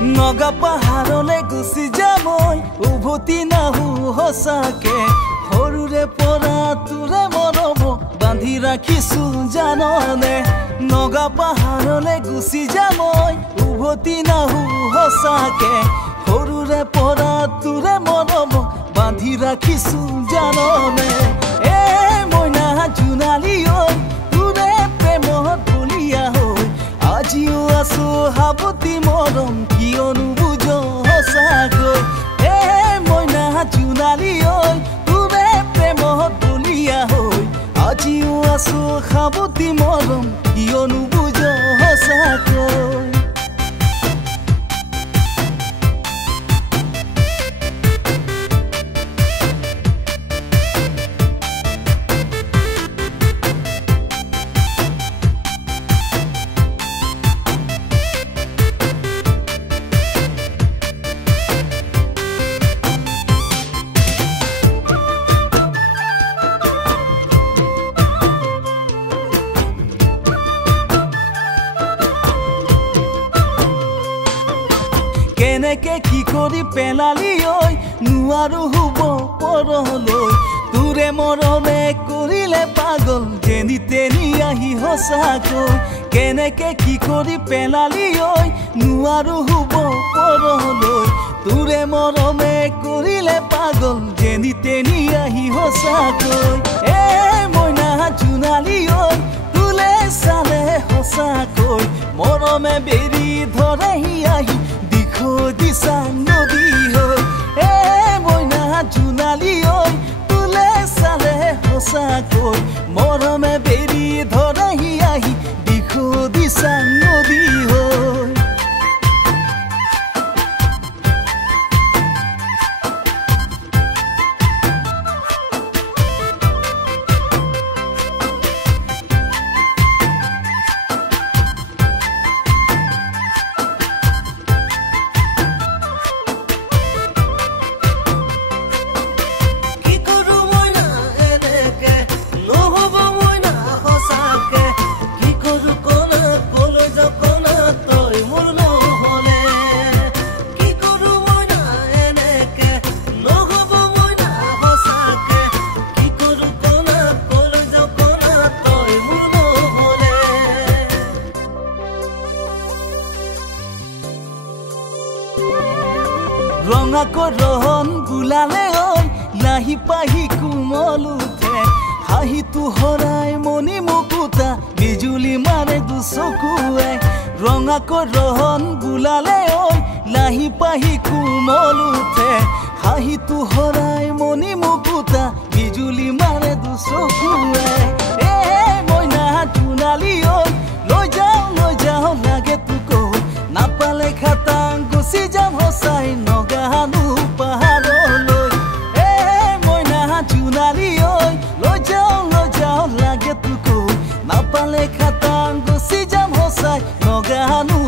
নগা পাহাৰলৈ গুচি যামই উভতি নাহো সঁচাকে সৰুৰে পৰা তোৰে মৰম বান্ধি ৰাখিছো জাননে নগা পাহাৰলৈ গুচি যামই উভতি নাহো সঁচাকে সৰুৰে পৰা তোৰে মৰম বান্ধি ৰাখিছো জাননে এ মইনা জোনালী ঐ তোৰে প্ৰেমত বলিয়া হৈ আজিও আছো হাবতি মৰম কিয়নো বুজ সঁচাকৈ এ মইনা জোনালী ঐ তোৰে প্ৰেমত বলিয়া হৈ আজিও আছো হাবতি মৰম কিয়নো বুজ সঁচাকৈ কেনেকে কি কৰি পেলালি ঐ নোৱাৰো হুব পৰলৈ তোৰে মৰমে কৰিলে পাগল যেনি তেনি আহি সঁচাকৈ কেনেকে কি কৰি পেলালি ঐ নোৱাৰো হুব পৰলৈ তোৰে মৰমে কৰিলে পাগল যেনি তেনি আহি সঁচাকৈ এ মইনা জোনালী ঐ তোলে চালে সঁচাকৈ মৰমে বেৰি ধৰেহি আহি দিছা নদী হৈ এ মইনা জোনালী ঐ তোলে চালে সঁচাকৈ মৰমে বেৰি ধৰেহি আহি দিখো দিছা নদী হৈ ৰঙাকৈ ৰহন বুলালে ঐ লাহি পাহি কোমল উঠে হাঁহিটো হৰাই মণি মুকুতা বিজুলি মাৰে দুচকুৱে ৰঙাকৈ ৰহন বুলালে ঐ লাহি পাহি কোমল উঠে হাঁহিটো হৰাই মণি মুকুতা বিজুলি মাৰে দুচকুৱে এ মইনা জোনালী ঐ লৈ যাওঁ লাগে তোক নাপালে খাটাং গুচি যাম সঁচাই নগাহানো পাহাৰলৈ এ মইনা জোনালী ঐ লৈ যাওঁ লাগে তোক নাপালে খাটাং গুচি যাম সঁচাই নগাহানো